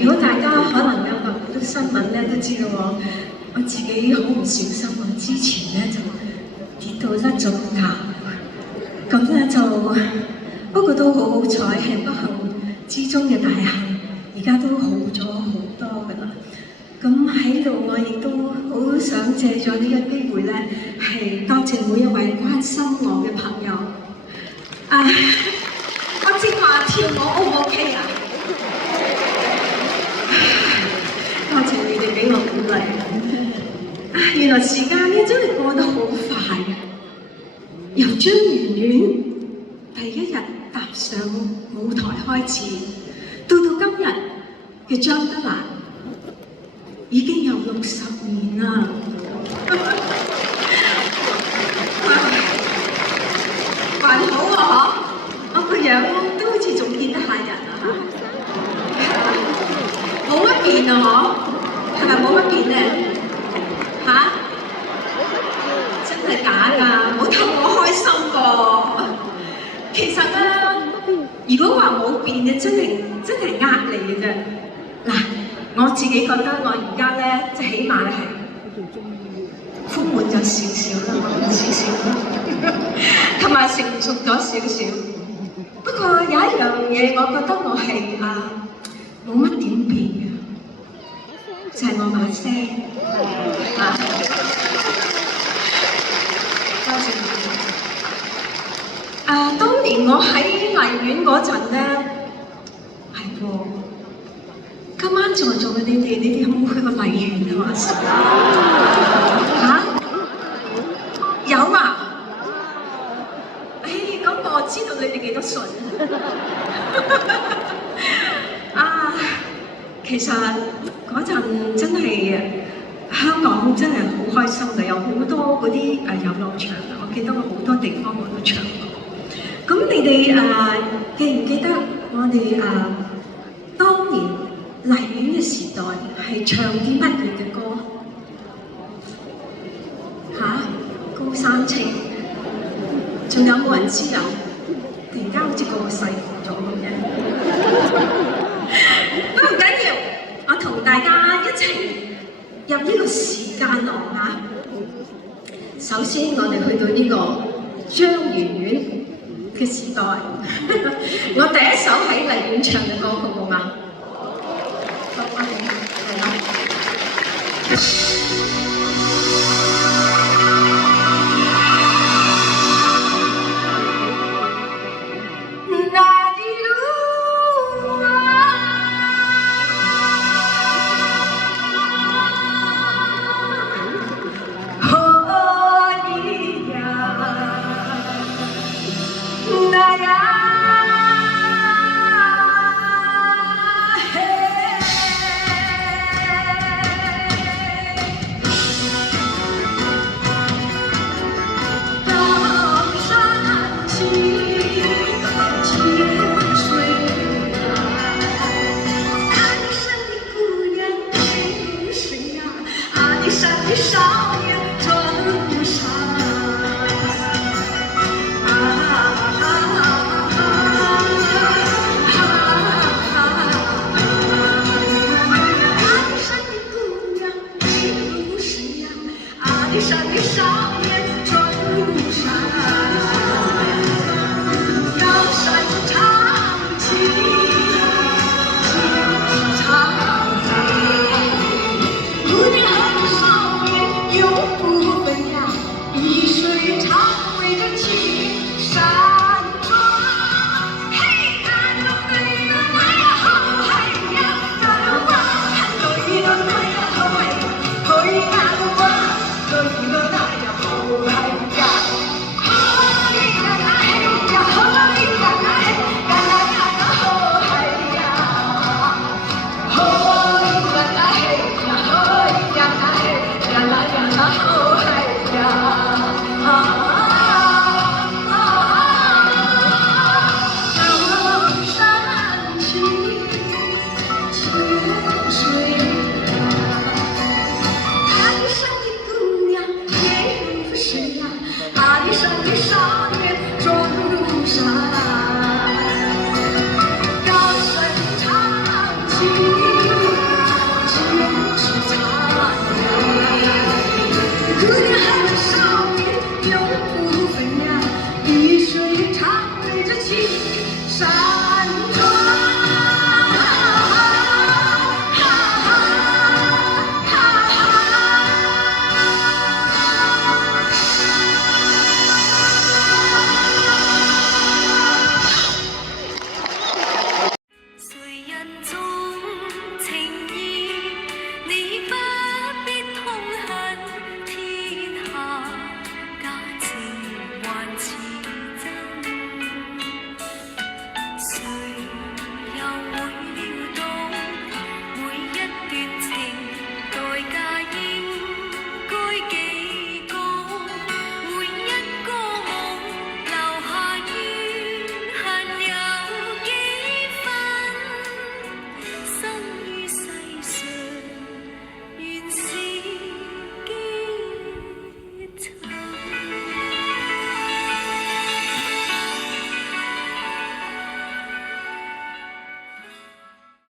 如果大家可能有留意新聞咧，都知道我自己好唔小心，我之前咧就跌到甩宗教。咁咧就不過都好彩，係不幸之中嘅大幸，而家都好咗好多㗎啦。咁喺度我亦都好想借咗呢個機會咧，係多謝每一位關心我嘅朋友。我正話跳舞 O 唔 OK 啊？多謝你哋俾我鼓勵。原來時間咧真係過得好快，由張圓圓第一日踏上舞台開始，到今日嘅張德蘭已經有60年啦。還好啊，我個樣都好似仲見得下人啊，冇乜變啊，係咪冇乜變咧？真係假㗎？唔好氹我開心噃。其實咧，如果話冇變嘅，真係呃你嘅啫。嗱，我自己覺得我而家咧，即係起碼係豐滿咗少少啦，少少啦，同埋成熟咗少少。不過有一樣嘢，我覺得我係冇乜點變嘅，就係我把聲多謝你。當年我喺荔園嗰陣咧，係喎。今晚在座嘅你哋有冇去過荔園啊？有啊！咁我知道你哋幾多歲其實嗰陣真係香港真係好開心嘅，有好多嗰啲遊樂場，我記得我好多地方我都唱過。咁你哋記唔記得我哋當年荔園嘅時代係唱啲乜嘢嘅歌？高山青，仲有冇人知啊？突然間好似個細咗咁嘅。不過唔緊要，我同大家一齊入呢個時間廊啊！首先我哋去到呢個張圓圓嘅時代，我第一首喺荔園唱嘅歌好唔好嘛？好，嚟啦！